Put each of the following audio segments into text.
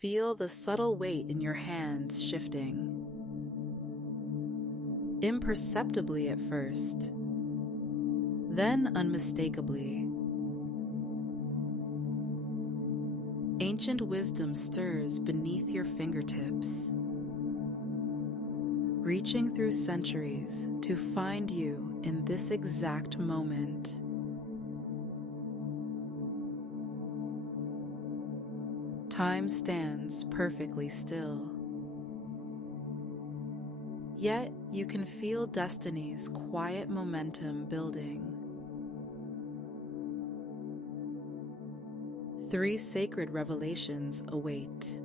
Feel the subtle weight in your hands shifting. Imperceptibly at first, then unmistakably. Ancient wisdom stirs beneath your fingertips, reaching through centuries to find you in this exact moment. Time stands perfectly still. Yet you can feel destiny's quiet momentum building. 3 sacred revelations await,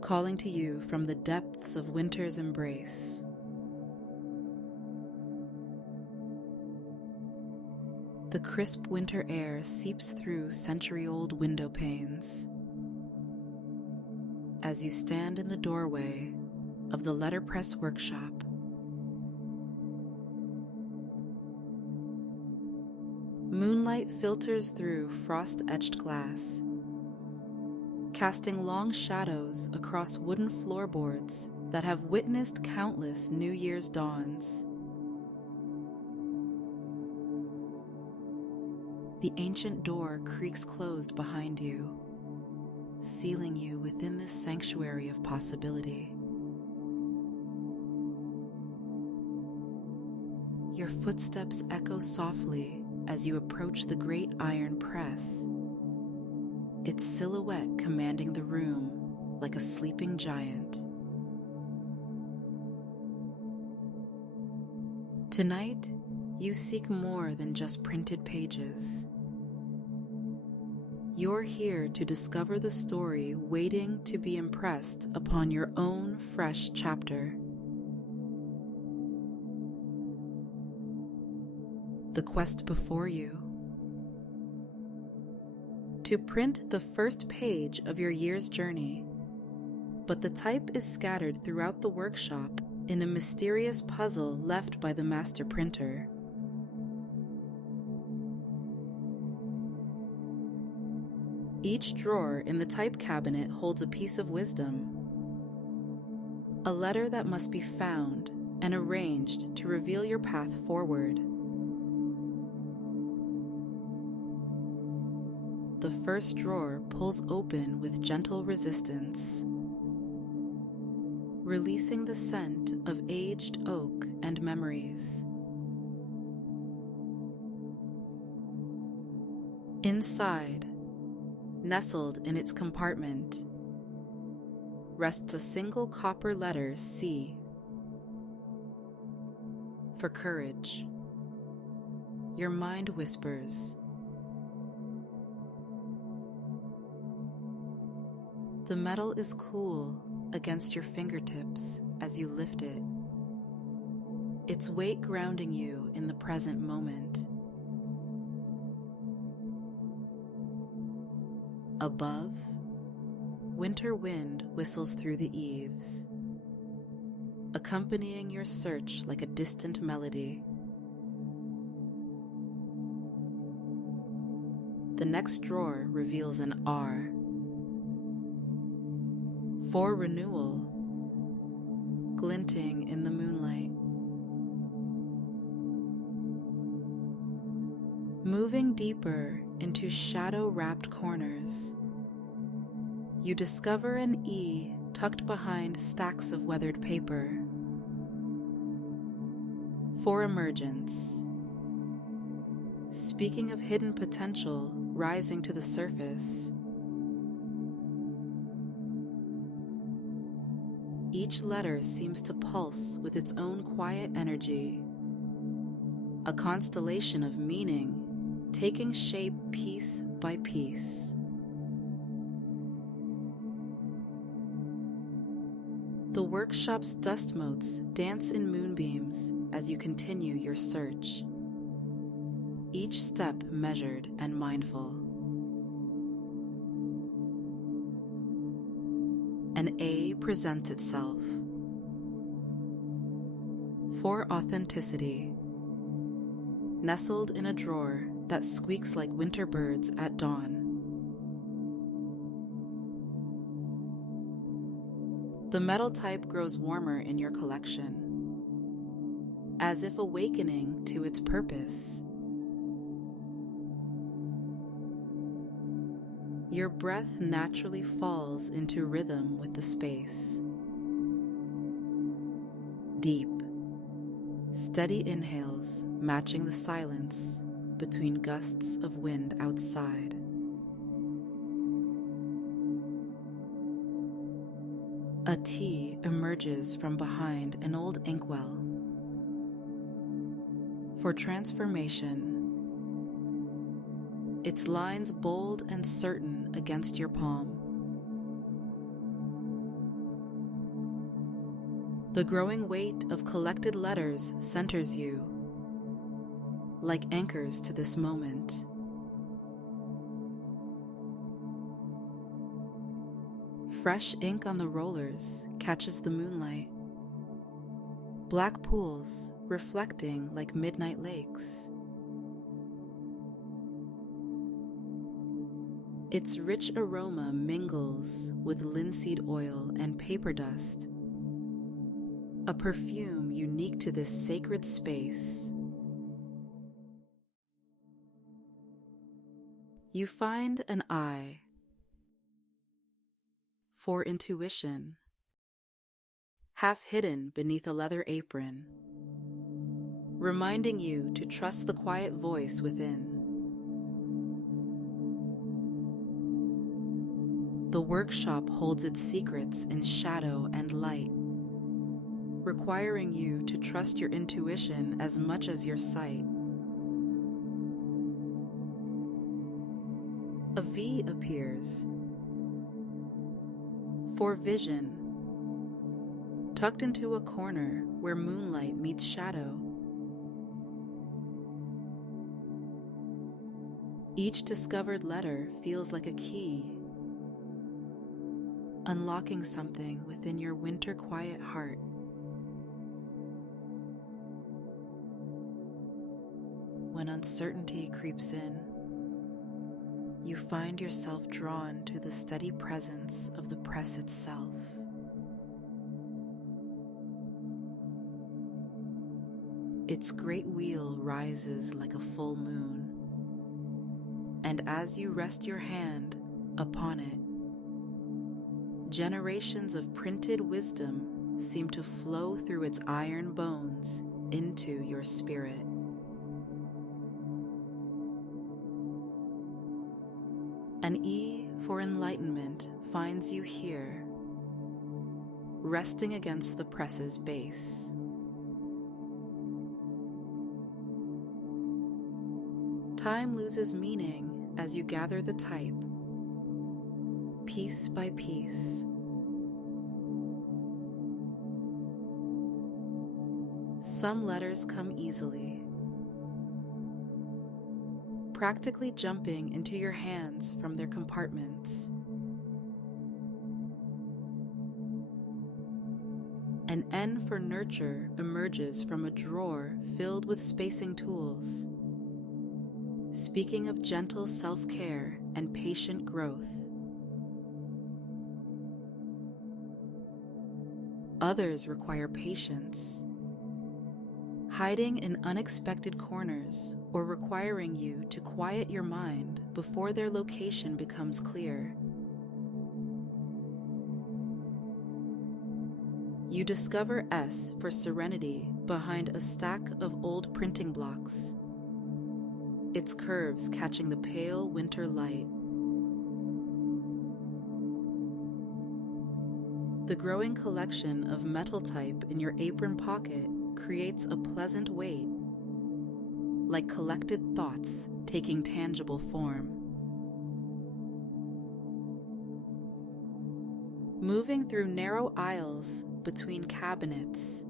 calling to you from the depths of winter's embrace. The crisp winter air seeps through century-old window panes as you stand in the doorway of the Letterpress workshop. Moonlight filters through frost-etched glass, casting long shadows across wooden floorboards that have witnessed countless New Year's dawns. The ancient door creaks closed behind you, sealing you within this sanctuary of possibility. Your footsteps echo softly as you approach the great iron press, its silhouette commanding the room like a sleeping giant. Tonight, you seek more than just printed pages. You're here to discover the story waiting to be impressed upon your own fresh chapter. The quest before you. To print the first page of your year's journey, but the type is scattered throughout the workshop in a mysterious puzzle left by the master printer. Each drawer in the type cabinet holds a piece of wisdom, a letter that must be found and arranged to reveal your path forward. The first drawer pulls open with gentle resistance, releasing the scent of aged oak and memories. Inside, nestled in its compartment, rests a single copper letter C for courage. Your mind whispers. The metal is cool against your fingertips as you lift it, its weight grounding you in the present moment. Above, winter wind whistles through the eaves, accompanying your search like a distant melody. The next drawer reveals an R for renewal, glinting in the moonlight. Moving deeper into shadow-wrapped corners, you discover an E tucked behind stacks of weathered paper. For emergence. Speaking of hidden potential rising to the surface, each letter seems to pulse with its own quiet energy, a constellation of meaning taking shape piece by piece. The workshop's dust motes dance in moonbeams as you continue your search, each step measured and mindful. An A presents itself for authenticity, nestled in a drawer that squeaks like winter birds at dawn. The metal type grows warmer in your collection, as if awakening to its purpose. Your breath naturally falls into rhythm with the space. Deep, steady inhales matching the silence between gusts of wind outside. A T emerges from behind an old inkwell. For transformation, its lines bold and certain against your palm. The growing weight of collected letters centers you, like anchors to this moment. Fresh ink on the rollers catches the moonlight. Black pools reflecting like midnight lakes. Its rich aroma mingles with linseed oil and paper dust, a perfume unique to this sacred space. You find an eye for intuition, half hidden beneath a leather apron, reminding you to trust the quiet voice within. The workshop holds its secrets in shadow and light, requiring you to trust your intuition as much as your sight. A V appears for vision, tucked into a corner where moonlight meets shadow. Each discovered letter feels like a key, unlocking something within your winter quiet heart. When uncertainty creeps in, you find yourself drawn to the steady presence of the press itself. Its great wheel rises like a full moon, and as you rest your hand upon it, generations of printed wisdom seem to flow through its iron bones into your spirit. An E for enlightenment finds you here, resting against the press's base. Time loses meaning as you gather the type, piece by piece. Some letters come easily, practically jumping into your hands from their compartments. An N for nurture emerges from a drawer filled with spacing tools, speaking of gentle self-care and patient growth. Others require patience, hiding in unexpected corners or requiring you to quiet your mind before their location becomes clear. You discover S for serenity behind a stack of old printing blocks, its curves catching the pale winter light. The growing collection of metal type in your apron pocket creates a pleasant weight, like collected thoughts taking tangible form. Moving through narrow aisles between cabinets,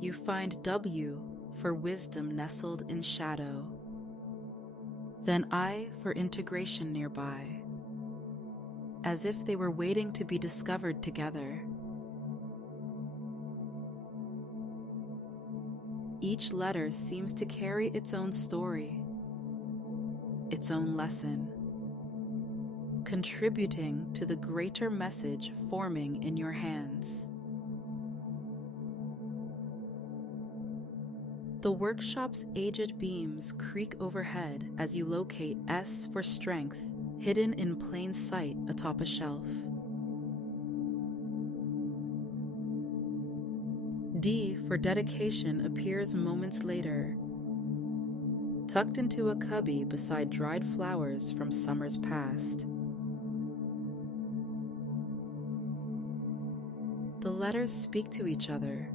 you find W for wisdom nestled in shadow, then I for integration nearby, as if they were waiting to be discovered together. Each letter seems to carry its own story, its own lesson, contributing to the greater message forming in your hands. The workshop's aged beams creak overhead as you locate S for strength, hidden in plain sight atop a shelf. D for dedication appears moments later, tucked into a cubby beside dried flowers from summers past. The letters speak to each other,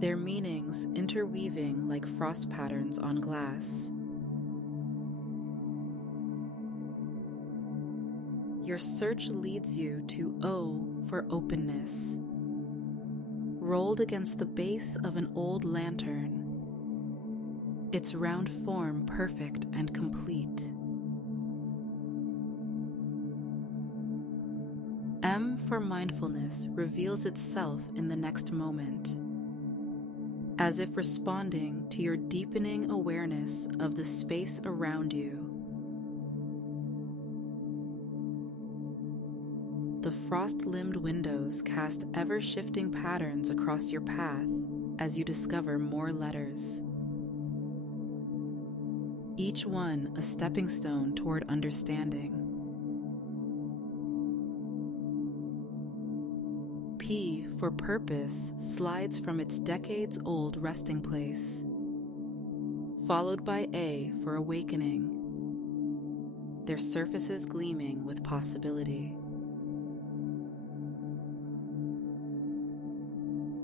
their meanings interweaving like frost patterns on glass. Your search leads you to O for openness, rolled against the base of an old lantern, its round form perfect and complete. M for mindfulness reveals itself in the next moment, as if responding to your deepening awareness of the space around you. The frost-limbed windows cast ever-shifting patterns across your path as you discover more letters, each one a stepping stone toward understanding. P for purpose slides from its decades-old resting place, followed by A for awakening, their surfaces gleaming with possibility.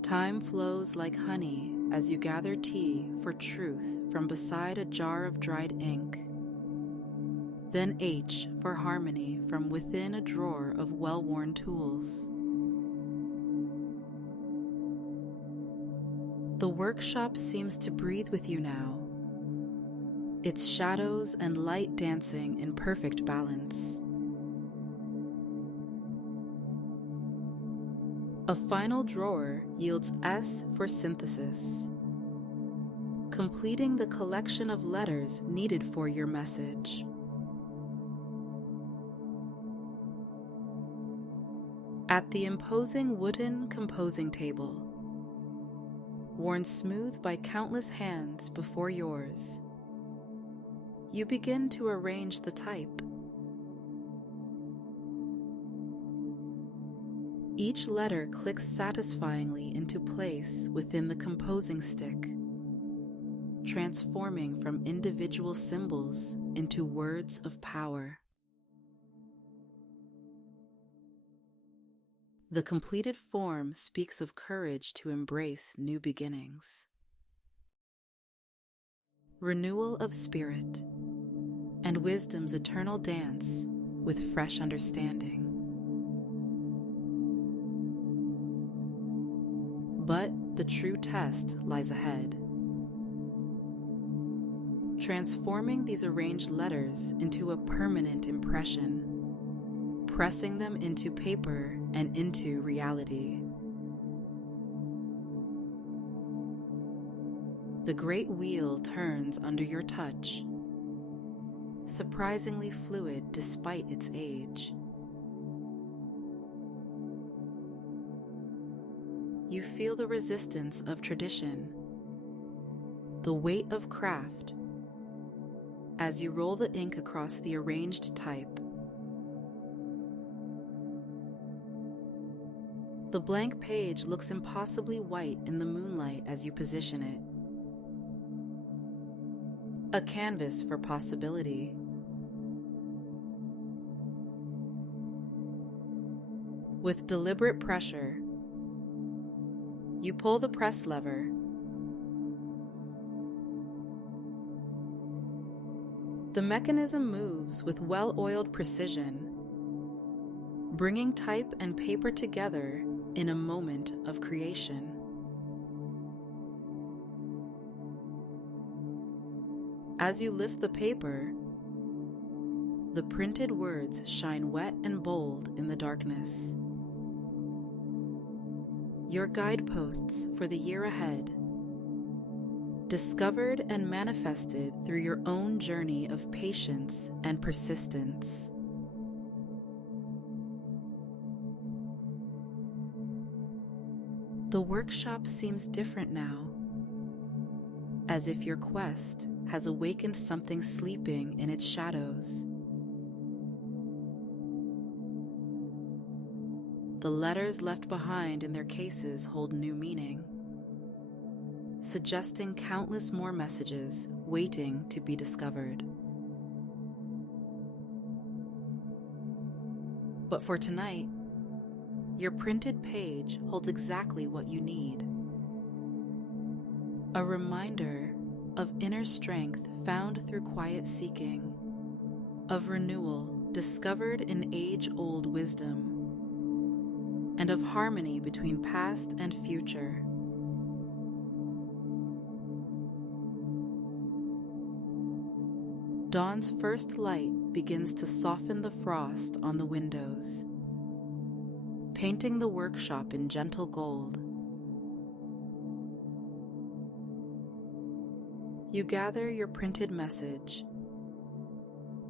Time flows like honey as you gather tea for truth from beside a jar of dried ink. Then H for harmony from within a drawer of well-worn tools. The workshop seems to breathe with you now, its shadows and light dancing in perfect balance. A final drawer yields S for synthesis, completing the collection of letters needed for your message. At the imposing wooden composing table, worn smooth by countless hands before yours, you begin to arrange the type. Each letter clicks satisfyingly into place within the composing stick, transforming from individual symbols into words of power. The completed form speaks of courage to embrace new beginnings. Renewal of spirit, and wisdom's eternal dance with fresh understanding. But the true test lies ahead, transforming these arranged letters into a permanent impression, pressing them into paper and into reality. The great wheel turns under your touch, surprisingly fluid despite its age. You feel the resistance of tradition, the weight of craft, as you roll the ink across the arranged type. The blank page looks impossibly white in the moonlight as you position it. A canvas for possibility. With deliberate pressure, you pull the press lever. The mechanism moves with well-oiled precision, bringing type and paper together in a moment of creation. As you lift the paper, the printed words shine wet and bold in the darkness. Your guideposts for the year ahead, discovered and manifested through your own journey of patience and persistence. The workshop seems different now, as if your quest has awakened something sleeping in its shadows. The letters left behind in their cases hold new meaning, suggesting countless more messages waiting to be discovered. But for tonight, your printed page holds exactly what you need. A reminder of inner strength found through quiet seeking, of renewal discovered in age-old wisdom, and of harmony between past and future. Dawn's first light begins to soften the frost on the windows, painting the workshop in gentle gold. You gather your printed message,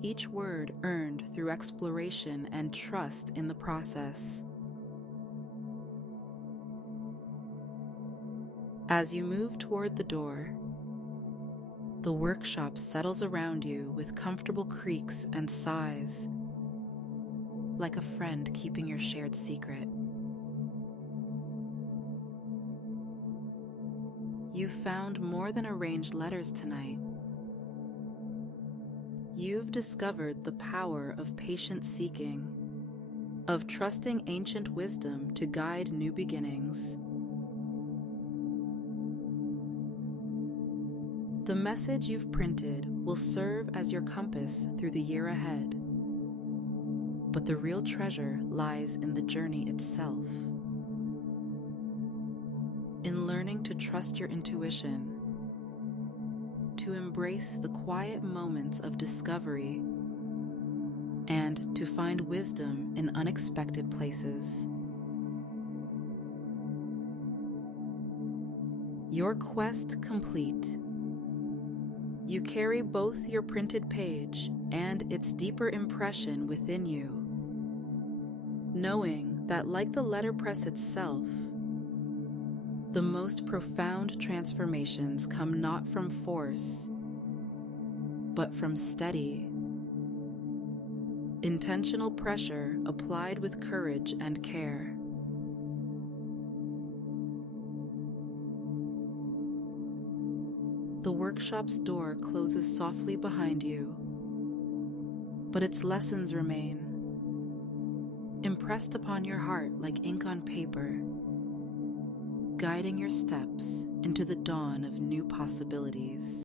each word earned through exploration and trust in the process. As you move toward the door, the workshop settles around you with comfortable creaks and sighs, like a friend keeping your shared secret. You've found more than arranged letters tonight. You've discovered the power of patient seeking, of trusting ancient wisdom to guide new beginnings. The message you've printed will serve as your compass through the year ahead, but the real treasure lies in the journey itself. In learning to trust your intuition, to embrace the quiet moments of discovery, and to find wisdom in unexpected places. Your quest complete, you carry both your printed page and its deeper impression within you, knowing that, like the letterpress itself, the most profound transformations come not from force, but from steady, intentional pressure applied with courage and care. The workshop's door closes softly behind you, but its lessons remain, impressed upon your heart like ink on paper, guiding your steps into the dawn of new possibilities.